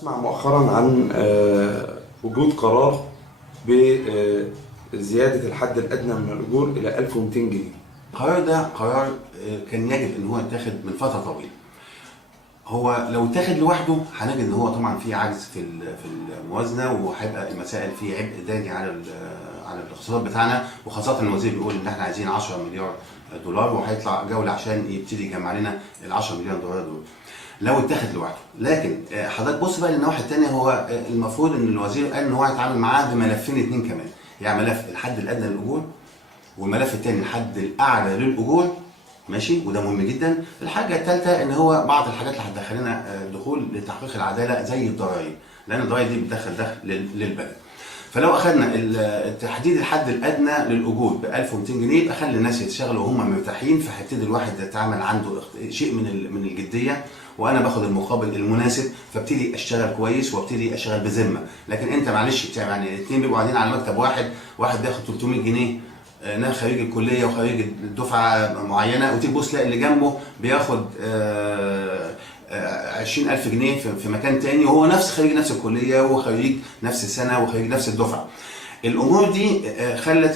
أسمع مؤخرا عن وجود قرار بزيادة الحد الأدنى من الأجور إلى 1200 جنيه. القرار ده قرار كان يجب ان هو يتاخد من فتره طويله. هو لو اتاخد لوحده هنجد ان هو طبعا في عجز في الموازنه، وهيبقى المسائل فيه عبء داجي على الاقتصاد بتاعنا، وخاصه الوزير بيقول ان احنا عايزين 10 مليار دولار وهيطلع جوله عشان يبتدي يجمع لنا ال 10 مليار دولار دول لو اتاخد لوحده. لكن حضرتك بص بقى للنواحي الثانيه، هو المفروض ان الوزير قال ان هو هيتعامل معاه بملفين اثنين كمان، يعني ملف الحد الادنى للاجور والملف الثاني الحد الاعلى للاجور، ماشي، وده مهم جدا. الحاجه الثالثه ان هو بعض الحاجات اللي هتدخلنا دخول لتحقيق العداله زي الضرائب، لان الضرائب دي بتدخل دخل للبلد. فلو اخذنا تحديد الحد الادنى للاجور ب 1200 جنيه يبقى خلي الناس يشتغلوا وهم مرتاحين، فهيبتدي الواحد يتعامل عنده شيء من الجديه، وانا باخد المقابل المناسب، فابتدي اشتغل كويس وابتدي اشتغل بذمه. لكن انت معلش يعني الاثنين بيبقوا قاعدين على مكتب واحد بياخد 300 جنيه، انا خريج الكليه وخريج الدفعه معينه، وتيجي تبص تلاقي اللي جنبه بياخد 20,000 جنيه في مكان تاني، وهو نفس خريج نفس الكليه وخريج نفس السنه وخريج نفس الدفعه. الامور دي خلت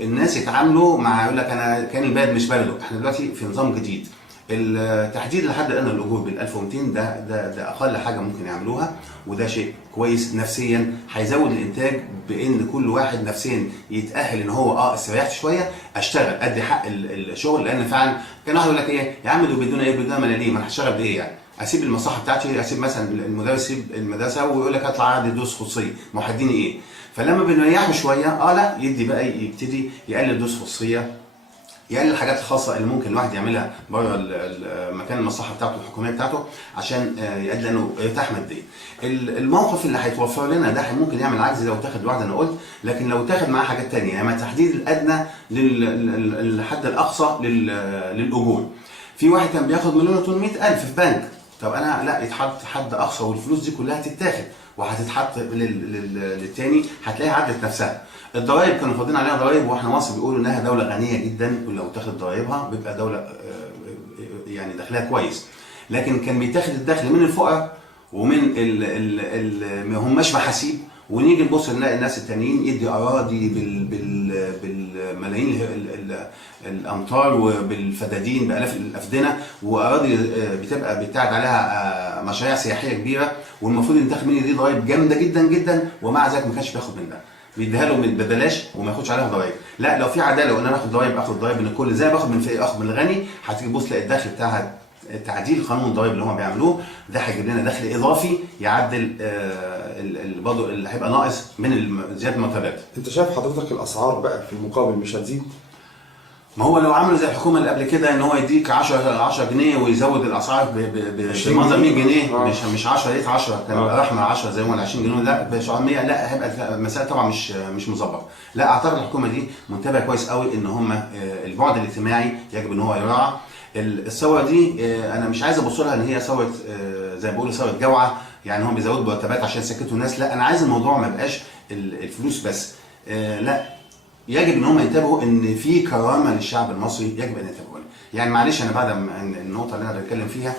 الناس يتعاملوا مع، يقول لك انا كان البلد مش بلده. احنا دلوقتي في نظام جديد، التحديد لحد الان الاجور بال 1200 ده اقل حاجه ممكن يعملوها، وده شيء كويس نفسيا، هيزود الانتاج بان كل واحد نفسيا يتاهل ان هو استريحت شويه اشتغل ادي حق الشغل. لان فعلا كان واحد يقول لك ايه يا عم دول بيدونا ايه، بيدونا ملاليم، ما انا هشتغل بايه يعني؟ اسيب المصلحه بتاعتي، اسيب مثلا المدرس يسيب المدرسه ويقول لك اطلع عندي دروس خصوصيه، ما هو هيديني ايه؟ فلما بنريحه شويه لا يدي بقى يبتدي يقلل دروس خصوصيه، يعني الحاجات الخاصه اللي ممكن الواحد يعملها بره مكان المصلحه بتاعته الحكوميه بتاعته عشان يؤدي لانه يرتاح ماديا. الموقف اللي هيتوفر لنا ده ممكن يعمل عجز لو اتاخد لوحده انا قلت، لكن لو اتاخد معاه حاجات ثانيه، يعني التحديد الادنى للحد الاقصى للاجور. في واحد كان بياخد 1,800,000 في بنك، طب انا لا يتحط حد اقصى والفلوس دي كلها تتاخد وهتتحط للتاني، هتلاقيها عدت نفسها. الضرايب كانوا فاضلين عليها ضرايب، واحنا مصر بيقولوا انها دوله غنيه جدا، ولو تاخد ضرايبها بيبقى دوله يعني دخلها كويس. لكن كان بيتاخد الدخل من الفقراء ومن ما هماش محاسيب، ونيجي نبص نلاقي الناس التانيين يدي اراضي بالملايين الامتار وبالفدادين بالاف الافدنه، واراضي بتبقى بيتعد عليها مشاريع سياحيه كبيره، والمفروض ان تاخد مني دي ضرايب جامده جدا جدا، ومع ذلك ما كانش بياخد من ده، بيديها له ببلاش وما ياخدش عليها ضرايب. لا لو في عداله وان انا اخد ضرايب من الكل زي ما باخد من الفقير اخد من الغني، هتيجي تبص تلاقي الدخل بتاعها تعديل قانون الضرايب اللي هم بيعملوه ده هيجيب لنا دخل اضافي يعدل برضه اللي هيبقى ناقص من زياده المرتبات. انت شايف حضرتك الاسعار بقى في المقابل مش هتزيد؟ ما هو لو عملوا زي الحكومه اللي قبل كده ان هو يديك 10 جنيه ويزود الاسعار بمنظر 100 جنيه، مش 10 لقيت 10 كان رحمه 10 زي ما 20 جنيه، لا ب 100 لا هيبقى المسائل طبعا مش مظبطه. لا اعتقد الحكومه دي منتبهه كويس قوي ان هم البعد الاجتماعي يجب ان هو يراعى. الثوره دي انا مش عايز ابص لها ان هي ثوره زي ما بيقولوا ثوره جوعه، يعني هم بيزودوا مرتبات عشان يسكتوا الناس، لا انا عايز الموضوع ما يبقاش الفلوس بس، لا يجب ان هم ينتبهوا ان في كرامه للشعب المصري يجب ان ينتبهوا لها. يعني معلش انا بعد النقطه اللي انا بتكلم فيها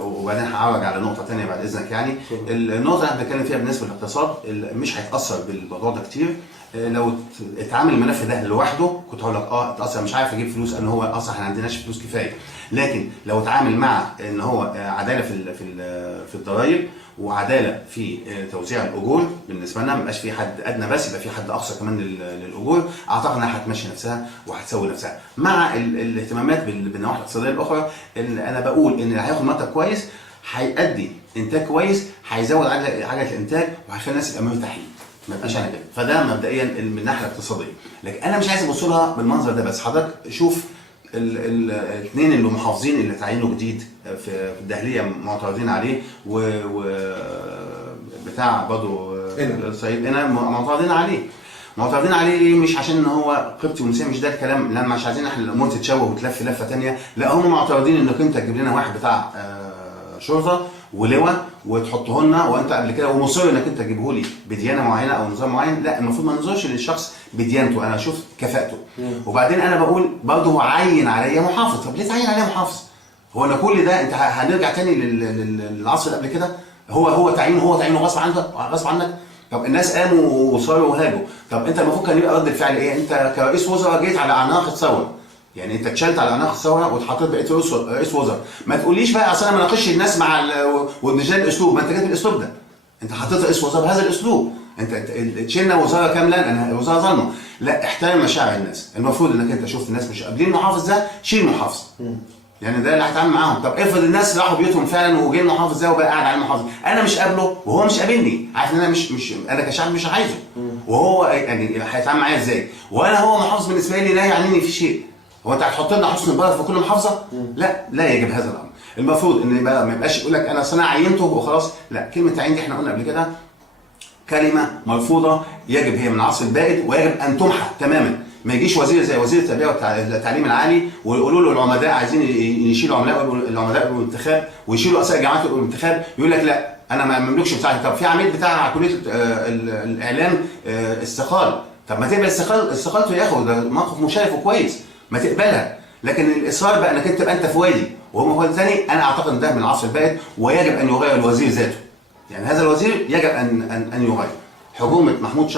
وبعدين هعرج على نقطه ثانيه بعد اذنك، يعني النقطه اللي انا بتكلم فيها بالنسبه للاقتصاد مش هيتاثر بالموضوع ده كتير. لو اتعامل الملف ده لوحده كنت هقول لك اتاثر مش عارف اجيب فلوس، ان هو اصلا احنا ما عندناش فلوس كفايه. لكن لو اتعامل مع ان هو عداله في الضرايب وعداله في توزيع الاجور بالنسبه لنا، ما يبقاش في حد ادنى بس، يبقى في حد اقصى كمان للاجور، اعتقد انها هتمشي نفسها وهتسوي نفسها مع الاهتمامات بالنواحي الاقتصاديه الاخرى. انا بقول ان اللي هياخد مرتب كويس هيؤدي انتاج كويس، هيزود عجله الانتاج وهيخلي الناس يبقى مرتاحين، ما يبقاش انا كده. فده مبدئيا من الناحيه الاقتصاديه، لكن انا مش عايز ابص لها بالمنظر ده بس. حضرتك شوف الاثنين اللي محافظين اللي تعينوا جديد في الداخليه معترضين عليه، وبتاع برضه السيد هنا معترضين عليه مش عشان ان هو قبطي ومسيحي، مش ده الكلام، لا مش عايزين احنا الامور تتشوه وتلف لفه ثانيه، لا هم معترضين انك انت تجيب لنا واحد بتاع شرطه ولواء وتحطه لنا، وانت قبل كده ومصر انك انت تجيبه لي بديانه معينه او نظام معين. لا المفروض ما ننظرش للشخص بديانته، انا اشوف كفاءته. وبعدين انا بقول برضه هو عين عليا محافظ، طب ليه تعين عليا محافظ؟ هو انا كل ده انت هنرجع تاني للعصر اللي قبل كده؟ هو تعيينه غصب عنك. طب الناس قاموا وصاروا وهاجوا، طب انت المفروض كان يبقى رد الفعل ايه؟ انت كرئيس وزراء جيت على اعناق الثوره، يعني انت اتشلت على اعناق الثوره واتحطيت بقيت رئيس وزراء. ما تقوليش بقى اصل انا ما ناقشش الناس مع ومش ده الاسلوب، ما انت جيت بالاسلوب ده، انت حطيت رئيس وزراء بهذا الاسلوب، انت تشيلنا وزاره كامله انا وزاره ظالمه. لا، احترم مشاعر الناس، المفروض انك انت شفت الناس مش قابلين المحافظ ده شيل المحافظ. يعني ده اللي هيتعامل معاهم. طب افرض الناس راحوا بيوتهم فعلا وجه المحافظ ده وبقى قاعد على المحافظ، انا مش قابله وهو مش قابلني، عارف ان انا مش انا كشعب مش عايزه، وهو يعني هيتعامل معايا ازاي؟ وانا هو محافظ بالنسبه لي لا يعنيني في شيء. هو انت هتحط لنا حسن مبارك في كل محافظه؟ لا يجب هذا الامر. المفروض ان ما يبقاش يقول لك انا اصل انا عينته وخلاص، لا، كلمه تعيين دي احنا قلنا قبل كده كلمه مرفوضه، يجب هي من العصر البائد ويجب ان تمحى تماما. ما يجيش وزير زي وزير التربيه والتعليم العالي ويقولوا له العمداء عايزين يشيلوا العمداء بالانتخاب ويشيلوا رؤساء الجامعات بالانتخاب، يقول لك لا انا ما املكش بتاعي. طب في عميد بتاع كليه الاعلام استقال، طب ما تقبل استقالته يا اخو، ده موقف مشرف وكويس، ما تقبلها. لكن الاصرار بقى انك انت تبقى انت في وادي وهو في وادي ثاني، انا اعتقد ان ده من العصر البائد ويجب ان يغير الوزير ذاته. يعني هذا الوزير يجب ان يغير. حكومه محمود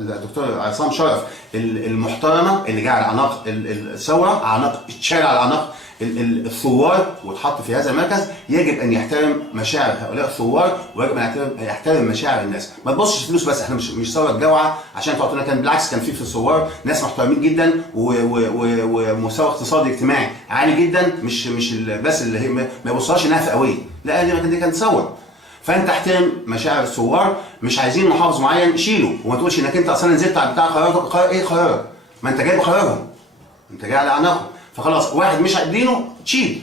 الدكتور عصام شرف المحترمه اللي جه على اعناق الثوره، اعناق اتشال على اعناق الثوار واتحط في هذا المركز، يجب ان يحترم مشاعر هؤلاء الثوار ويجب ان يحترم مشاعر الناس. ما تبصش فلوس بس، احنا مش ثوره جوعه عشان تعطونا، كان بالعكس كان في الثوار ناس محترمين جدا ومستوى اقتصادي اجتماعي عالي جدا، مش بس اللي هي ما يبصهاش انها فئويه، لا دي كانت ثوره. فانت احترم مشاعر الثوار، مش عايزين محافظ معين شيله، وما تقولش انك انت اصلا نزلت على بتاع قرار ايه قرارك؟ ما انت جايب قرارهم، انت جاي على اعناقهم، فخلاص واحد مش قابلينه تشيل.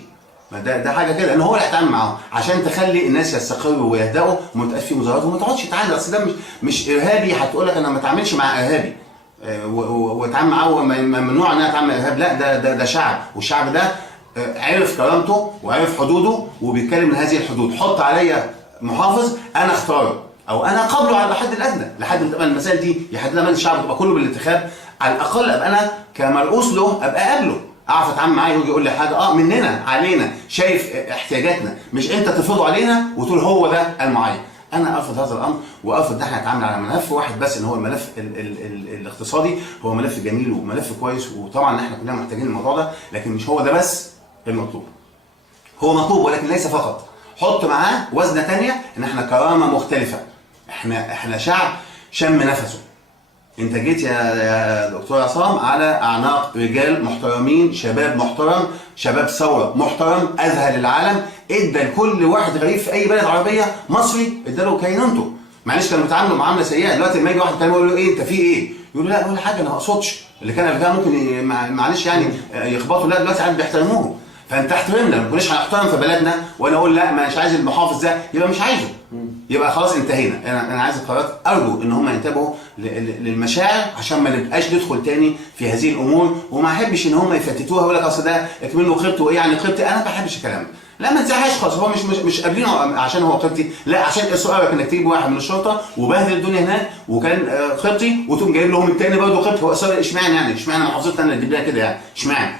ما ده حاجه كده ان هو اللي هيتعامل معاهم عشان تخلي الناس يستقروا ويهدأوا وما تبقاش في مظاهرات وما تقعدش تعاند. اصل ده مش ارهابي هتقول لك انا ما اتعاملش مع ارهابي واتعامل معاه ممنوع ان انا اتعامل مع ارهاب، لا ده شعب، والشعب ده عرف كرامته وعرف حدوده وبيتكلم من هذه الحدود. حط عليا محافظ انا اختاره او انا قابله على الحد الادنى لحد ما تبقى المسائل دي يحددها مجلس الشعب تبقى كله بالانتخاب، على الاقل ابقى انا كمرؤوس له ابقى قابله، اعرف اتعامل معاه ويجي يقول لي حاجه مننا علينا، شايف احتياجاتنا، مش انت تفرضه علينا وتقول هو ده المعين. انا ارفض هذا الامر وارفض ان احنا نتعامل على ملف واحد بس، ان هو الملف الاقتصادي. هو ملف جميل وملف كويس وطبعا احنا كلنا محتاجين الموضوع ده، لكن مش هو ده بس المطلوب. هو مطلوب ولكن ليس فقط. حط معاه وزنه ثانيه ان احنا كرامه مختلفه، احنا شعب شم نفسه. انت جيت يا دكتور عصام على اعناق رجال محترمين، شباب محترم، شباب ثوره محترم اذهل العالم، ادى لكل واحد غريب في اي بلد عربيه مصري اداله كينونته. معلش كانوا بيتعاملوا معامله سيئه، دلوقتي لما يجي واحد كان يقول له ايه انت في ايه؟ يقول له لا ولا حاجه انا ما اقصدش، اللي كان قبل كده ممكن معلش يعني يخبطوا، لا دلوقتي عاد بيحترموهم. فانت احترمنا، ما كناش هنحترم في بلدنا وانا اقول لا مش عايز المحافظ ده يبقى مش عايزه، يبقى خلاص انتهينا. انا عايز القرارات ارجو ان هم ينتبهوا للمشاعر عشان ما نبقاش ندخل تاني في هذه الامور، وما احبش ان هم يفتتوها ويقول لك اصل ده اكمنه قبطي وايه يعني قبطي، انا ما بحبش الكلام ده. لا ما تزعلش خالص، هو مش قابلينه عشان هو قبطي، لا عشان اصرارك انك تجيب واحد من الشرطه وبهدل الدنيا هناك وكان قبطي وتقوم جايب لهم الثاني برضه قبطي. هو اصرار اشمعنى يعني؟ اشمعنى محافظتنا اللي تجيب لها كده يعني؟ اشمعنى؟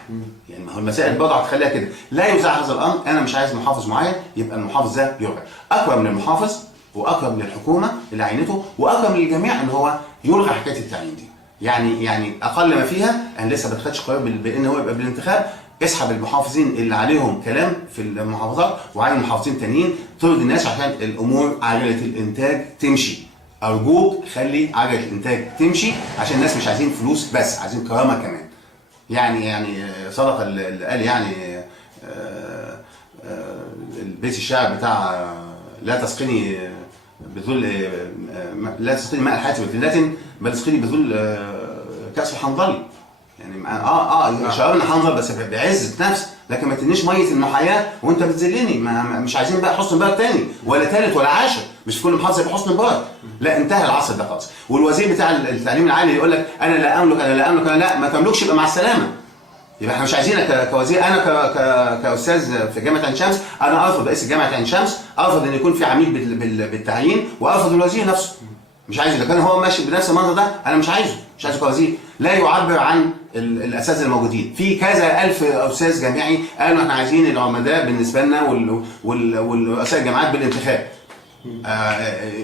يعني ما هو المسائل برضه هتخليها كده. لا يزعل هذا الامر، انا مش عايز محافظ معين يبقى المحافظ ده يرجع. اكبر من المحافظ واكرم للحكومه اللي عينته واكرم للجميع ان هو يلغي حكايه التعيين دي. يعني اقل ما فيها انا لسه ما اتخذش قرار بان هو يبقى بالانتخاب، اسحب المحافظين اللي عليهم كلام في المحافظات وعين محافظين تانيين، طرد الناس عشان الامور عجله الانتاج تمشي. ارجوك خلي عجله الانتاج تمشي عشان الناس مش عايزين فلوس بس، عايزين كرامه كمان. يعني صدق اللي قال يعني البيت الشعر بتاع لا تسقني بذل لا تسقني ماء الحياه بذلة بل تسقني بذل كأس الحنظلي. يعني شعرنا حنظل بس بعزة نفس، لكن ما تدينيش ميه المحياه وانت بتذلني. مش عايزين بقى حسن مبارك تاني ولا ثالث ولا عاشر، مش في كل محافظه يبقى حسن مبارك، لا انتهى العصر ده خلاص. والوزير بتاع التعليم العالي يقول لك انا لا املك انا لا ما تملكش، يبقى مع السلامه. يبقى احنا مش عايزينك كوزير. انا كاستاذ في جامعه عين شمس انا ارفض رئيس جامعه عين شمس، ارفض ان يكون في عميد بالتعيين، وارفض الوزير نفسه. مش عايزه، اذا كان هو ماشي بنفس المنظر ده انا مش عايزه. مش عايز وزير، لا يعبر عن الاساتذه الموجودين. في كذا الف استاذ جامعي قالوا احنا عايزين العمداء بالنسبه لنا والرؤساء الجامعات بالانتخاب.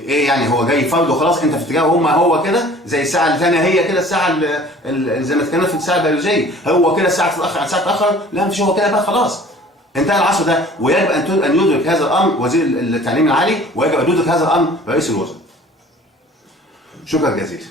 ايه يعني هو جاي فرض وخلاص انت في اتجاه هو كده زي الساعه الثانيه هي كده الساعه زي ما اتكلمنا في الساعه البيولوجيه، هو كده الساعه تتاخر عن ساعه تاخر، لا مش هو كده بقى خلاص انتهى العصر ده. ويجب ان يدرك هذا الامر وزير التعليم العالي، ويجب ان يدرك هذا الامر رئيس الوزراء. شكرا جزيلا.